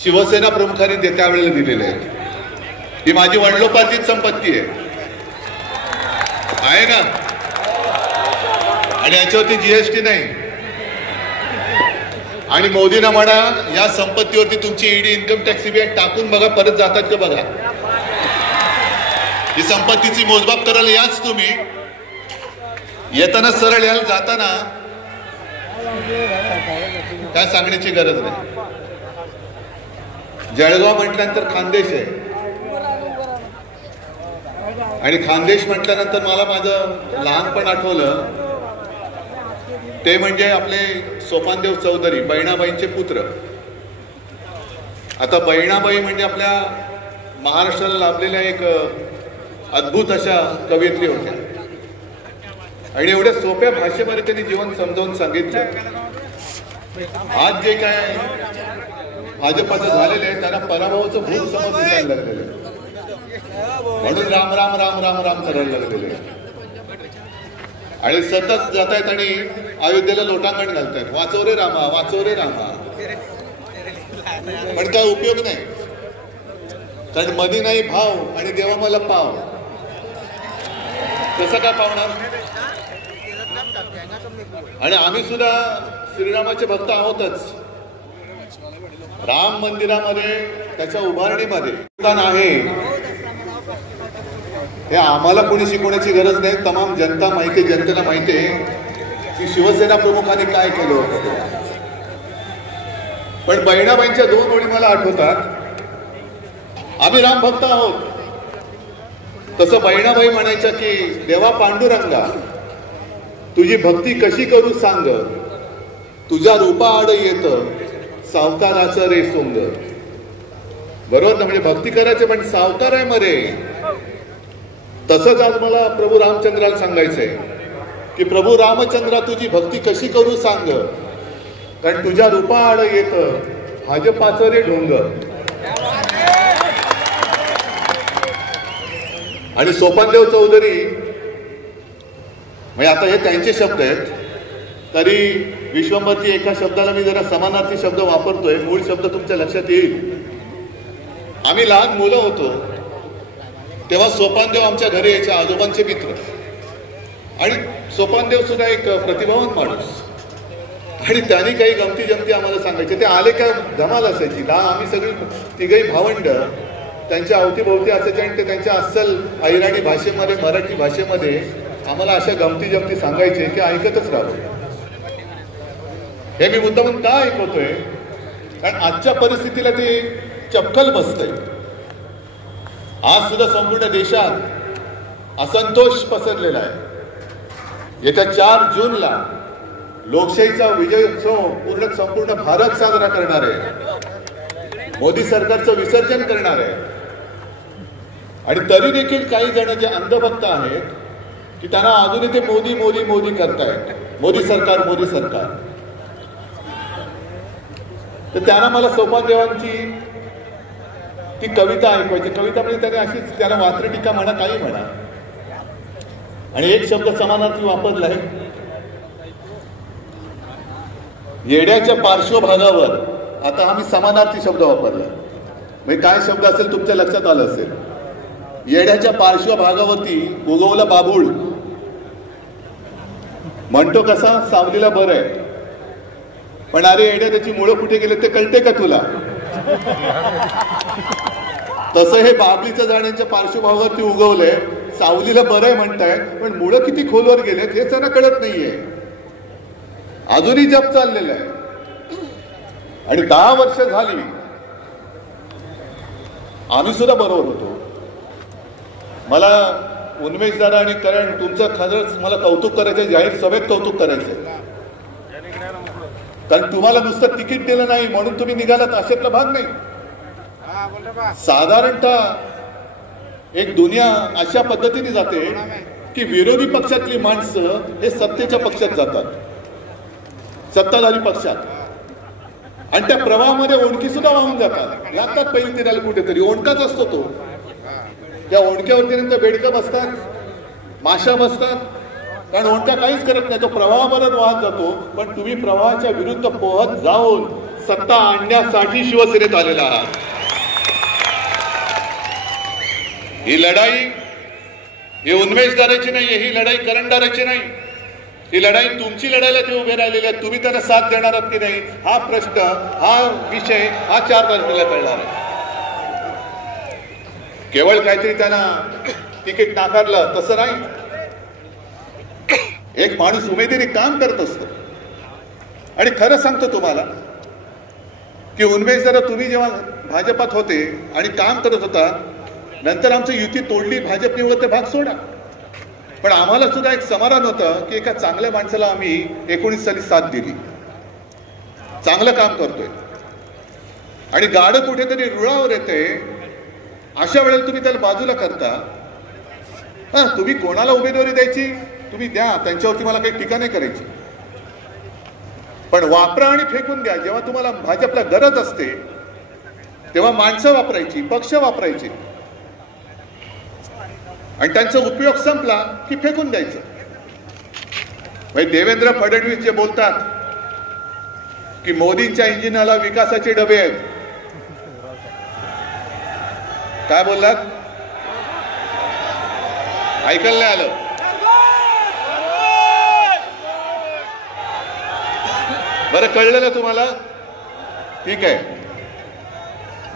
शिवसेना प्रमुखांनी त्यावेळेला दिलेले आहेत. ही माझी वडिलोपार्जित संपत्ती आहे ना, आणि याच्यावरती जीएसटी नाही. आणि मोदींना म्हणा या संपत्तीवरती तुमची ईडी इन्कम टॅक्स सीबीआय टाकून बघा, परत जातात का बघा. ही संपत्तीची मोजमाप करायला याच तुम्ही, येताना सरळ याल, जाताना काय सांगण्याची गरज नाही. जळगाव म्हटल्यानंतर खानदेश आहे, आणि खानदेश म्हटल्यानंतर मला माझं लहानपण आठवलं. ते म्हणजे आपले सोपानदेव चौधरी, बहिणाबाईंचे पुत्र. आता बहिणाबाई म्हणजे आपल्या महाराष्ट्राला लाभलेल्या एक अद्भुत अशा कवयित्री होत्या, आणि एवढ्या सोप्या भाषेमध्ये त्यांनी जीवन समजावून सांगितलं. आज जे काय भाजपचं झालेलं आहे त्यांना पराभवाचं भूत समज दिसायला लागलेलं आहे, म्हणून राम राम राम राम राम करायला लागलेले आणि सतत जात आहेत आणि अयोध्येला लोटांगण घालतायत, वाचव रे रामा, वाचव रे रामा. पण काय उपयोग नाही, कारण मधी नाही भाव आणि देवा मला पाव. कसं काय पावणार. आणि आम्ही सुद्धा श्रीरामाचे भक्त आहोतच. राम मंदिरामध्ये त्याच्या उभारणीमध्ये आहे हे आम्हाला कोणी शिकवण्याची गरज नाही. तमाम जनता माहिती, जनतेला माहिती आहे की शिवसेना प्रमुखांनी काय केलं होतं. पण बहिणाबाईंच्या 2 ओळी मला आठवतात. आम्ही राम भक्त आहोत, तसं बहिणाबाई म्हणायच्या की देवा पांडुरंगा तुझी भक्ती कशी करू सांग, तुझ्या रूपा आड येत सावकाराचं रे सोंग. बरोबर ना, म्हणजे भक्ती करायचे पण सावकार आहे मरे. तसंच आज मला प्रभू रामचंद्राला सांगायचंय की प्रभू रामचंद्रा तुझी भक्ती कशी करू सांग, कारण तुझ्या रूपा आड येत भाजपाचं रे ढोंग. आणि सोपानदेव चौधरी म्हणजे आता हे त्यांचे शब्द आहेत, तरी विश्वंभरती एका शब्दाला मी जरा समानार्थी शब्द वापरतोय, मूळ शब्द तुमच्या लक्षात येईल. आम्ही लहान मुलं होतो तेव्हा सोपानदेव आमच्या घरी यायचे, आजोबांचे मित्र. आणि सोपानदेव सुद्धा एक प्रतिभावान माणूस, आणि त्यांनी काही गमती जमती आम्हाला सांगायचे. ते आले काय धमाल असायची. आम्ही सगळी तिघही भावंड त्यांच्या अवतीभोवती असायचे, आणि ते त्यांच्या अस्सल अहिराणी भाषेमध्ये, मराठी भाषेमध्ये आम्हाला अशा गमती जमती सांगायचे की ऐकतच राहतो. हे मी मुद्दामून का ऐकवतोय, कारण आजच्या परिस्थितीला ते चपकल बसतंय. आज सुद्धा संपूर्ण देशात असंतोष पसरलेला आहे. येत्या 4 जूनला लोकशाहीचा विजय उत्सव संपूर्ण भारत साजरा करणार आहे. मोदी सरकारचं विसर्जन करणार आहे. आणि तरी देखील काही जण जे अंधभक्त आहेत की त्यांना अजूनही ते मोदी मोदी मोदी करतायत, मोदी सरकार मोदी सरकार. तर त्यांना मला सोपानदेवांची ती कविता ऐकवायची. कविता म्हणजे त्याने अशीच, त्याला वात्रटिका म्हणा, काही म्हणा, आणि एक शब्द समानार्थी वापरला आहे. येड्याच्या पार्श्वभागावर, आता आम्ही समानार्थी शब्द वापरला, म्हणजे काय शब्द असेल तुमच्या लक्षात आलं असेल. येड्याच्या पार्श्वभागावरती उगवला बाबूळ. म्हणतो कसा, सावलीला बरं आहे, पण अरे येड्या त्याची मुळं कुठे गेले ते कळते का तुला. तसं हे बाबलीचं जाण्याच्या पार्श्वभागावरती उगवलंय. सावलीला बरं आहे म्हणताय, पण मुळं किती खोलवर गेलेत हे त्यांना कळत नाहीये. अजूनही जप चाललेला आहे. आणि 10 वर्ष झाली आम्ही सुद्धा बरोबर होतो. मला उन्मेष दादा आणि करण तुमचं खरंच मला कौतुक करायचं, जाहीर सभेत कौतुक करायचं, कारण तुम्हाला नुसतं तिकीट दिलं नाही म्हणून तुम्ही निघालात अशातला भाग नाही. साधारणतः एक दुनिया अशा पद्धतीने जाते की विरोधी पक्षातली माणसं हे सत्तेच्या पक्षात जातात, सत्ताधारी पक्षात, आणि त्या प्रवाहामध्ये ओणखी सुद्धा वाहून जातात. लागतात पहिली तिराला कुठेतरी, ओणकाच असतो तो. त्या ओणक्यावरती नंतर बेडकं बसतात, माशा बसतात, कारण ओणका काहीच करत नाही, तो प्रवाहाबरोबर वाहत जातो. पण तुम्ही प्रवाहाच्या विरुद्ध पोहत जाऊन सत्ता आणण्यासाठी शिवसेनेत आलेला आहात. ही लढाई ही उन्मेषदाराची नाहीये, ही लढाई करंडाराची नाही. ही लढाई तुमची लढायला ते उभे राहिलेले आहेत. तुम्ही त्यांना साथ देणार आहात की नाही हा प्रश्न, हा विषय, हा 4 तारखेला कळणार आहे. केवळ काहीतरी त्यांना तिकीट नाकारलं तसं नाही. एक माणूस उमेदीने काम करत असतो. आणि खरं सांगतो तुम्हाला की उन्मेष जरा तुम्ही जेव्हा भाजपात होते आणि काम करत होता, नंतर आमची युती तोडली, भाजपने वर ते भाग सोडा. पण आम्हाला सुद्धा एक समाधान होतं की एका चांगल्या माणसाला आम्ही 19 साली साथ दिली. चांगलं काम करतोय आणि गाडं कुठेतरी रुळावर येते, अशा वेळेला तुम्ही त्याला बाजूला करता. तुम्ही कोणाला उमेदवारी द्यायची तुम्ही द्या, त्यांच्यावरती मला काही टीका नाही करायची, पण वापरा आणि फेकून द्या. जेव्हा तुम्हाला भाजपला गरज असते तेव्हा माणसं वापरायची, पक्ष वापरायचे आणि त्यांचा उपयोग संपला की फेकून द्यायचं. देवेंद्र फडणवीस जे बोलतात की मोदींच्या इंजिनाला विकासाचे डबे आहेत, काय बोललात? ऐकायला नाही आलं? बरं, कळलं ना तुम्हाला? ठीक आहे.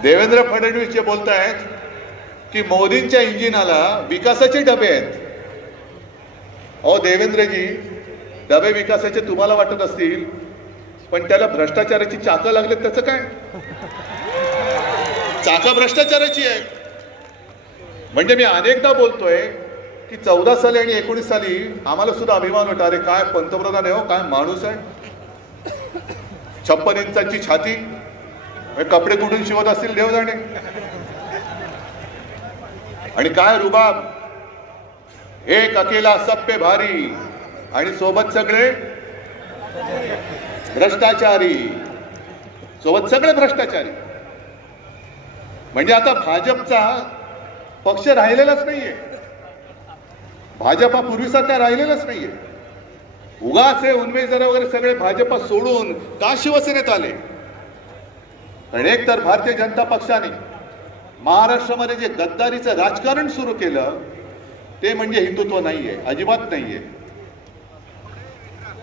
देवेंद्र फडणवीस जे बोलतायत की मोदींच्या इंजिनाला विकासाचे डबे आहेत. अहो देवेंद्रजी, डबे विकासाचे तुम्हाला वाटत असतील, पण त्याला भ्रष्टाचाराची चाकं लागलेत. त्याचं काय? चाकं भ्रष्टाचाराची आहे. म्हणजे मी अनेकदा बोलतोय की 14 साली आणि 19 साली आम्हाला सुद्धा अभिमान होता, अरे काय पंतप्रधान आहे हो, काय माणूस आहे. 56 इंचाची छाती, कपडे कुठून शिवत असतील देव जाणे. आणि काय रुबाब, एक अकेला सब पे भारी आणि सोबत सगळे भ्रष्टाचारी, सोबत सगळे भ्रष्टाचारी. म्हणजे आता भाजपचा पक्ष राहिलेलाच नाहीये. भाजपा पूर्वीसारखा राहिलेलाच नाहीये. उगाच हे उन्मेष जरा वगैरे सगळे भाजपा सोडून का शिवसेनेत आले? कारण एक तर भारतीय जनता पक्षाने महाराष्ट्रामध्ये जे गद्दारीचं राजकारण सुरू केलं ते म्हणजे हिंदुत्व नाहीये, अजिबात नाहीये.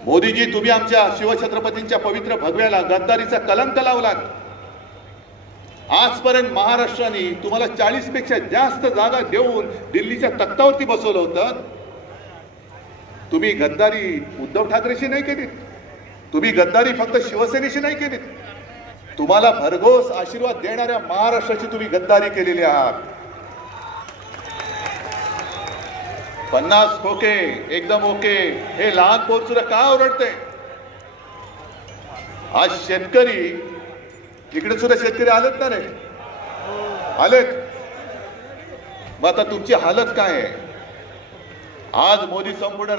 मोदीजी, तुम्ही आमच्या शिवछत्रपतींच्या पवित्र भगव्याला गद्दारीचा कलंक लावलात. आजपर्यंत महाराष्ट्राने तुम्हाला 40 पेक्षा जास्त जागा देऊन दिल्लीच्या तख्तावरती बसवलं होतं. तुम्ही गद्दारी उद्धव ठाकरेशी नाही केली, तुम्ही गद्दारी फक्त शिवसेनेशी नाही केली, तुम्हाला भरघोस आशीर्वाद देणाऱ्या महाराष्ट्राची तुम्ही गद्दारी केलेली आहात. 50 खोके एकदम ओके, हे लहान पोर सुद्धा का ओरडते? आज शेतकरी, इकडे सुद्धा शेतकरी आलेत ना रे, आलेत. मग आता तुमची हालत काय आहे? आज मोदी संपूर्ण